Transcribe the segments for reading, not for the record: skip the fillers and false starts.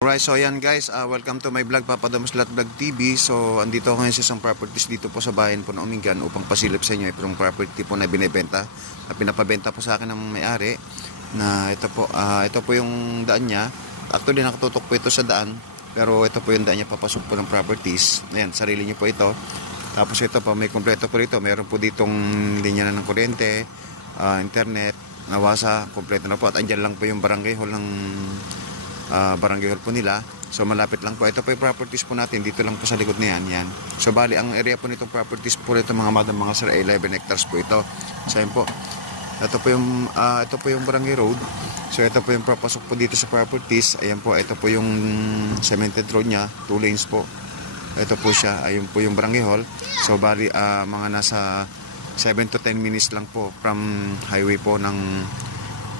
Alright, so ayan guys, welcome to my vlog, Papa Doms Lot Vlog TV. So andito ako ngayon sa isang properties dito po sa bayan po ng Umingan upang pasilip sa inyo itong property po na binibenta, na pinapabenta po sa akin ng may-ari. Na ito po yung daan niya. Actually nakatutok po ito sa daan, pero ito po yung daan niya papasok po ng properties. Ayan, sarili niyo po ito. Tapos ito po, may kompleto po rito. Meron po ditong linya na ng kuryente, internet, nawasa, kompleto na po. At andyan lang po yung barangay hall ng barangay hall po nila. So malapit lang po. Ito po yung properties po natin. Dito lang po sa likod na yan. So bali, ang area po nitong properties po nito mga madam mga sir, 11 hectares po ito. So yun po. Ito po yung barangay road. So ito po yung papasok po dito sa properties. Ayan po, ito po yung cemented road niya. 2 lanes po. Ito po siya. Ayun po yung barangay hall. So bali, mga nasa 7 to 10 minutes lang po from highway po ng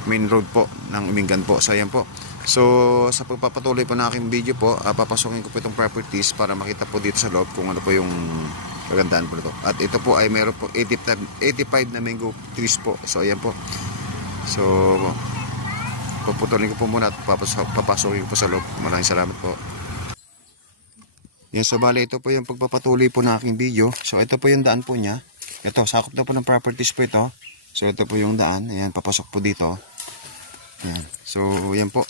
main road po ng Umingan po. So ayan po. So sa pagpapatuloy po ng aking video po, papasokin ko po itong properties para makita po dito sa loob kung ano po yung kagandaan po nito. At ito po ay meron po 85 na mango trees po. So ayan po. So puputulin ko po muna at papasokin ko po sa loob. Maraming salamat po. Yan, so bali ito po yung pagpapatuloy po ng aking video. So ito po yung daan po niya. Ito, sakop na po ng properties po ito. So ito po yung daan. Ayan, papasok po dito. Ayan. So yan po.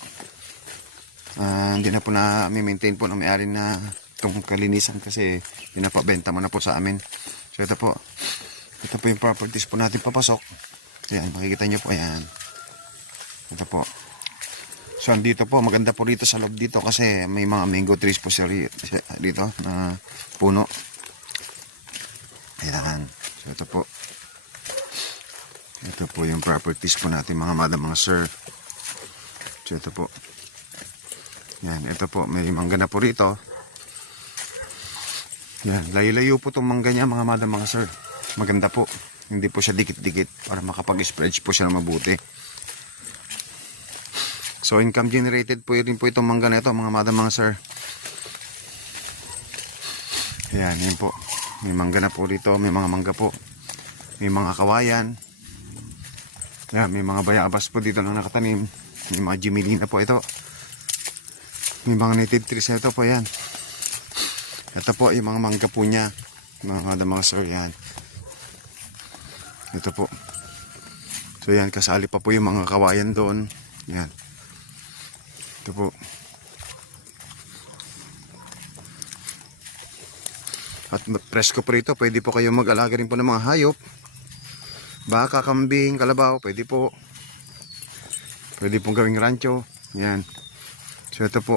Hindi na po na maintain po ng may-ari na itong kalinisan kasi pinapabenta mo na po sa amin. So ito po. Ito po yung properties po natin papasok. Ayan, makikita nyo po. Ayan. Ito po. So dito po, maganda po rito sa loob dito kasi may mga mango trees po dito na puno. Ayan. So ito po. Ito po yung properties po natin mga madam mga sir. So ito po. Yan, ito po. May mangga na po rito. Yan, layo-layo po itong mangga niya mga madam mga sir. Maganda po. Hindi po siya dikit-dikit para makapag-spread po siya na mabuti. So income generated po rin po itong mangga na ito mga madam mga sir. Yan, yan po. May mangga na po rito. May mga mangga po. May mga kawayan. Yan, may mga bayabas po dito lang nakatanim. May mga Jimelina po ito. May mga native trees na ito po yan. Ito po yung mga mangga po niya. Mga sir, yan. Ito po. So yan, kasali pa po yung mga kawayan doon. Yan. Ito po. At presko po rito, pwede po kayo mag-alaga rin po ng mga hayop. Baka, kambing, kalabaw, pwede po. Pwede pong gawing rancho. Yan. So ito po.